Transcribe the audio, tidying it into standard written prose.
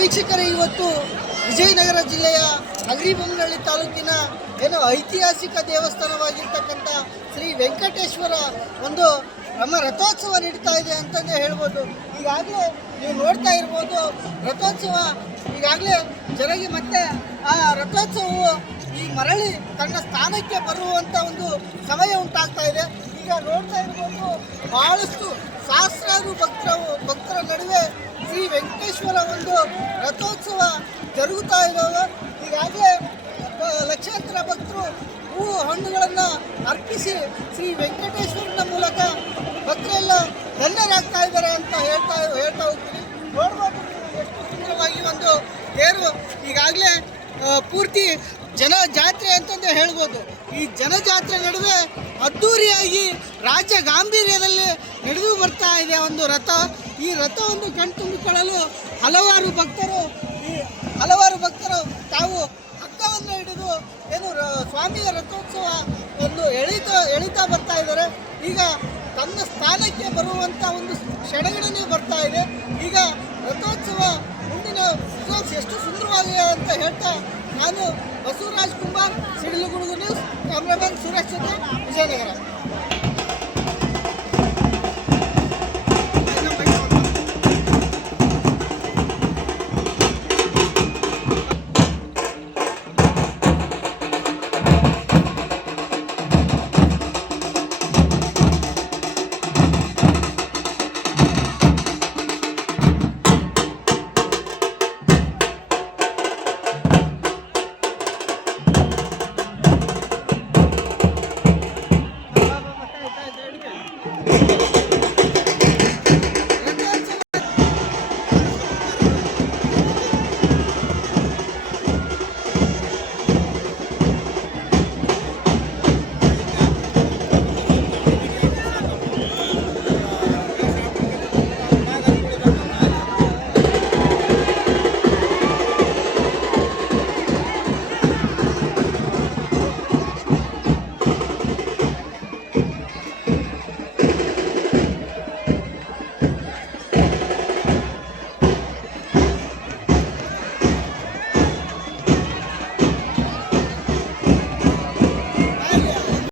ವೀಕ್ಷಕರೇ, ಇವತ್ತು ವಿಜಯನಗರ ಜಿಲ್ಲೆಯ ಹಗರಿಬೊಮ್ಮನಹಳ್ಳಿ ತಾಲೂಕಿನ ಐತಿಹಾಸಿಕ ದೇವಸ್ಥಾನವಾಗಿರ್ತಕ್ಕಂಥ ಶ್ರೀ ವೆಂಕಟೇಶ್ವರ ಒಂದು ರಥೋತ್ಸವ ನಡೀತಾ ಇದೆ ಅಂತಂದೇ ಹೇಳ್ಬೋದು. ಈಗಾಗಲೇ ನೀವು ನೋಡ್ತಾ ಇರ್ಬೋದು, ರಥೋತ್ಸವ ಈಗಾಗಲೇ ಜರುಗಿ ಮತ್ತೆ ಆ ರಥೋತ್ಸವವು ಈ ಮರಳಿ ತನ್ನ ಸ್ಥಾನಕ್ಕೆ ಬರುವಂಥ ಒಂದು ಸಮಯ ಉಂಟಾಗ್ತಾ ಇದೆ. ಈಗ ನೋಡ್ತಾ ಇರ್ಬೋದು, ಬಹಳಷ್ಟು ಸಹಸ್ರಾರು ಭಕ್ತರ ನಡುವೆ ಶ್ರೀ ವೆಂಕಟೇಶ್ವರ ಒಂದು ರಥೋತ್ಸವ ಜರುಗುತ್ತಾ ಇದ್ದಾವೆ. ಈಗಾಗಲೇ ಲಕ್ಷಾಂತರ ಭಕ್ತರು ಹೂವು ಹಣ್ಣುಗಳನ್ನು ಅರ್ಪಿಸಿ ಶ್ರೀ ವೆಂಕಟೇಶ್ವರನ ಮೂಲಕ ಭಕ್ತರೆಲ್ಲ ಧನ್ಯರಾಗ್ತಾ ಇದ್ದಾರೆ ಅಂತ ಹೇಳ್ತಾ ಹೋಗ್ತೀನಿ. ನೋಡ್ಬೋದು ಎಷ್ಟು ಸುಂದರವಾಗಿ ಒಂದು ತೇರು ಈಗಾಗಲೇ ಪೂರ್ತಿ ಜನಜಾತ್ರೆ ಅಂತಂದೇ ಹೇಳ್ಬೋದು. ಈ ಜನಜಾತ್ರೆ ನಡುವೆ ಅದ್ಧೂರಿಯಾಗಿ ರಾಜ್ಯ ಗಾಂಭೀರ್ಯದಲ್ಲಿ ನಡೆದು ಬರ್ತಾ ಇದೆ ಒಂದು ರಥ. ಈ ರಥವನ್ನು ಕಣ್ತುಂಬಿಕೊಳ್ಳಲು ಹಲವಾರು ಭಕ್ತರು ತಾವು ಹಗ್ಗವನ್ನು ಹಿಡಿದು ಸ್ವಾಮಿಯ ರಥೋತ್ಸವ ಒಂದು ಎಳಿತಾ ಬರ್ತಾ ಇದ್ದಾರೆ. ಈಗ ತನ್ನ ಸ್ಥಾನಕ್ಕೆ ಬರುವಂಥ ಒಂದು ಕ್ಷಣಗಣನೆ ಬರ್ತಾ ಇದೆ. ಈಗ ರಥೋತ್ಸವ ಮುಂದಿನ ಎಷ್ಟು ಸುಂದರವಾಗಿದೆ ಅಂತ ಹೇಳ್ತಾ ನಾನು ಬಸವರಾಜ್ ಕುಮಾರ್, ಸಿಡಿಲುಗುಡುಗು ನ್ಯೂಸ್, ಕ್ಯಾಮ್ರಾಮನ್ ಸುರೇಶ್ ಜೊತೆ, ವಿಜಯನಗರ.